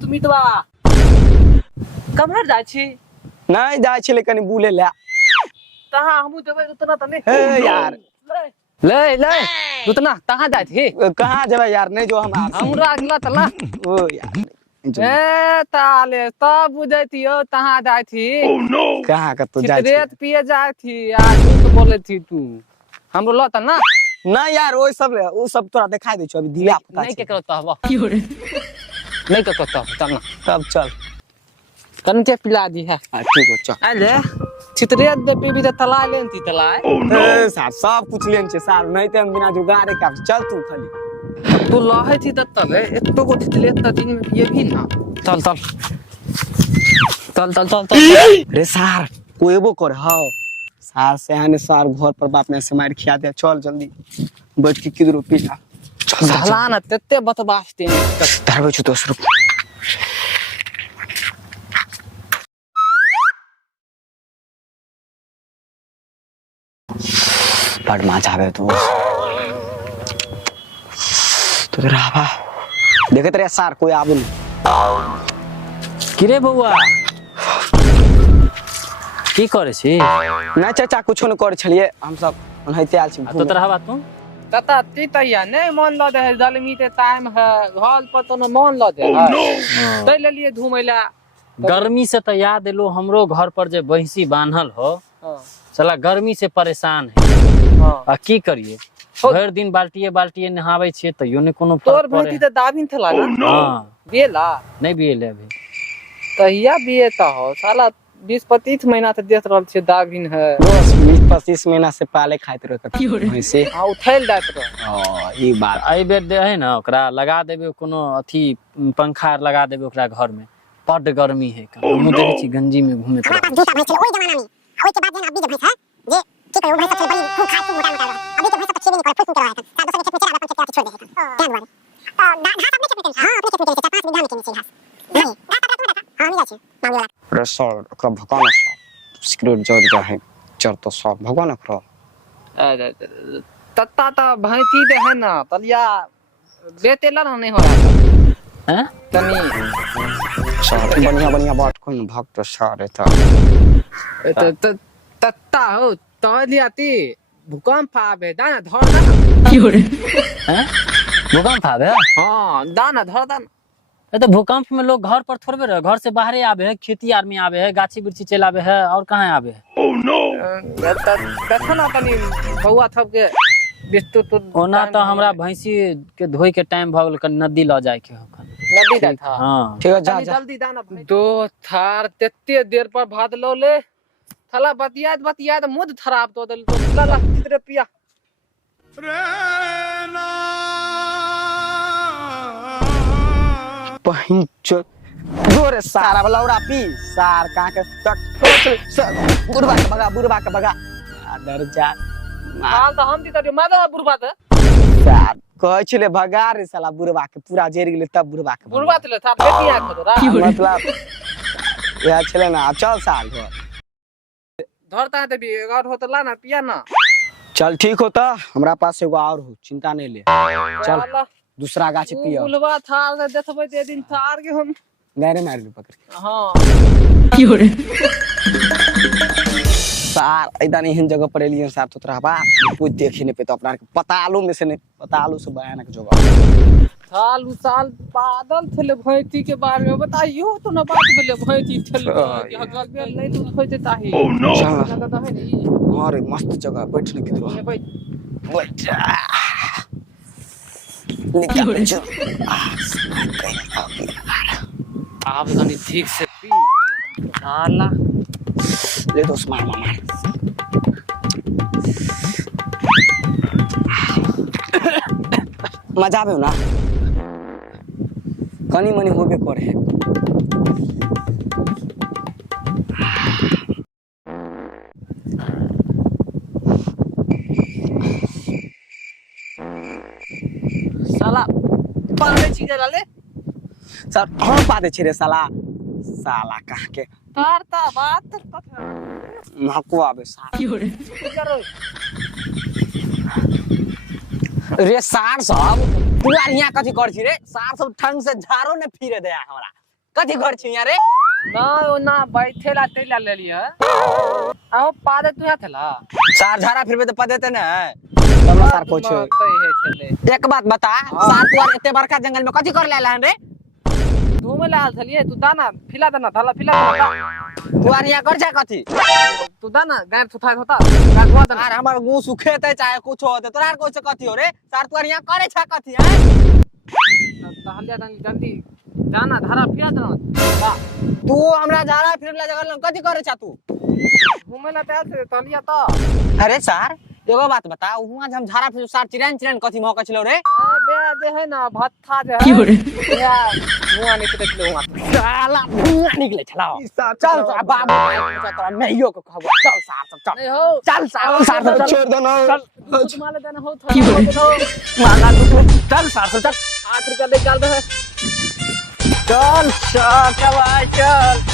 তুমি তো कमहर जाइ छी नहीं जाए छले कनी बुले ले तहाँ हमू देबै उतना तने हे यार ले ले उतना तहाँ जाइ छी कहाँ जेबे यार नहीं जो हम हमरा अगला तला ओ यार ए ताले तब बुझैतियो तहाँ जाइ छी कहाँ का तो जाए छी रेत पिए जाइ छी यार झूठ बोले छी तू हमरो ल त ना नहीं यार वो सब तोरा दिखाई दे छो अभी दिला पता नहीं के करत हबो नहीं के करत चल ना तब चल कनचे पिला दी है ठीक हो चल अरे चितरेत दे पीबी त तला लेन ती तलाय ए साहब सब कुछ लेन छे साहब नहीं ते हम बिना जुगाड़े का चल तू खाली तू लहे थी त तले एतो को चितले त दिन में पिए भी ना चल चल चल चल चल चल रे सार कोएबो कर हां सार से आने सार घर पर बाप ने से मार खिया दे चल जल्दी बैठ के किधर पीला चल भला ना तते बतबास्ते धरबे छु 10 रुपया बड़ मजा आवे तू तो राबा देखत रे सार कोई आबे किरे बउआ की करे छी ना चाचा कुछो न कर छलिए हम सब ओनहिते आल छी तो तरह बात तू तता तीतैया नहीं मन ल दे जलमी ते टाइम है घर पर तो न मन ल दे तै ले लिए घुमैला गर्मी से तो याद एलो हमरो घर पर जे भैंसी बांधल हो चला गर्मी से परेशान है आ की करिए भर दिन बाल्टीए नहावे छे त यो ने कोनो तोर भैंसी त दाबिन थला ना हां बेला नहीं बिएले अभी तहिया बिएता हो साला 20-25 महीना से देख रहल छे दाबिन है 20-25 महीना से पाले खाइत रह भैंसी हां उठैल जात रह हां ई बात आई बेर दे है ना ओकरा लगा देबे कोनो अथी पंखा लगा देबे ओकरा घर में बड़ गर्मी है हम देखे छी गंजी में घूमे जूता भैंस ओई जमाना में ओई के बाद अभी जे भैंस है जे की करू भैंस से बड़ी खूब खाए खूब मोटा मोटा अभी तो भैंस तो छेबे नहीं करे फुस करवा है ता दूसरे खेत में चला अपन खेत छोड़ देता क्या दुआरे तो घास अपने खेत में हां अपने खेत में 5 बीघा में नीचे घास नहीं घास अपने तू हां नहीं जाछे मांगला रसोल ओकरा भगवान सब सिक्योर जोड़ जा है चर तो सब भगवान ओकरा तत्ता ता भैंसी दे है ना तलिया बेतेला ना नहीं हो रहा हैं तनी सब बढ़िया बात कोन भक्त सारे था तत्ता हो तलिया ती भूकंप आवे दाना धर दाना की हो रे हैं भूकंप आवे हां दाना धर दाना ए तो भूकंप में लोग घर पर थोड़बे रहे घर से बाहर आवे है खेती आर में आवे है गाछी बिरछी चलावे है और कहां आवे है ओह नो देखना तनी बउआ थप के बिस्तु तो ओना तो हमरा भैंसी के धोई के टाइम भ गेल कन नदी ल जाए के होखन नदी जा था हां ठीक है जा जल्दी दाना दो थार तेते देर पर भाद लो ले थला बतियात मुद खराब तो दल तो ला कितरे पिया पहुंच जोरे सारा बलौड़ा पी सार का के तक बुरबा के भगा अदर जा हां तो हम दी तो मादा बुरबा त सार कह छले भगा रे साला बुरबा के पूरा जेर गेले तब बुरबा के बुरबा तले था बेटिया खदरा मतलब या छले ना चल साल घर धरता है तभी और होतला ना पिया ना चल ठीक होता हमरा पास एगो और हो चिंता नहीं ले चल दूसरा गाछ पियो बुलवा थार से देखबे ते दिन थार के हम गैरे मार ली पकड़ के हां की हो रे सार ऐदानी हिन जगह पर एलियन सार तो तोरा बा कुछ देखे नहीं पे तो अपना पतालो में से नहीं पतालो से भयानक जगह साल बादल थले भैंसी के बारे में बताइयो तो ना बात बोले भैंसी थले कि हगल बेल नहीं तो खोजे ताही चल अरे मस्त जगह बैठने की तरह बैठ निकल जो आप तनी ठीक से पी साला ले दो मार मार मजा आवे ना कनी मनी होबे करे साला पाले चीज डाले सर हम पाते छे रे साला साला कह के तार ता बात महकुआ बे सार करो रे सार सब तू यार यहाँ कथी कर छी रे सार सब ठंग से झाड़ो ने फिरे दे हमरा कथी कर छी यहाँ रे ना ओ ना बैठेला तेला ले लिया आओ पादे तू यहाँ थला सार झाड़ा फिरबे तो पदेते न चलो सार पूछो कही है छले एक बात बता सार तू यार एते बड़का जंगल में कथी कर लेला रे घूमे ला थलिए तू दाना फिला दाना थला फिला दाना तू यार यहाँ कर जा कथी तू दाना गाय थुथा होता गाय धुआ दाना यार हमर मुंह सुखेते चाहे कुछ होते तोरा कोई से कथी हो रे सार तू यार यहाँ करे छा कथी है हल्ला जल्दी दाना धारा फिला दाना तू हमरा झाड़ा फिरला जगह में कथी करे छा तू घूमे ला तैयार से तलिया तो अरे सार एगो बात बता हुआ हम झाड़ा फिर सार चिरन चिरन कथी मौका छलो रे बे जे है ना भत्था जे है या मुआ निकले छले हुआ साला धुआं निकले छला चल सार बाबू तोरा मैयो को कहबो चल सार सब चल नहीं हो चल सार सार सब छोड़ दो ना चल माले देना हो थोड़ा माला तू चल सार सब चल 8 रुपया ले चल रहे चल चल चल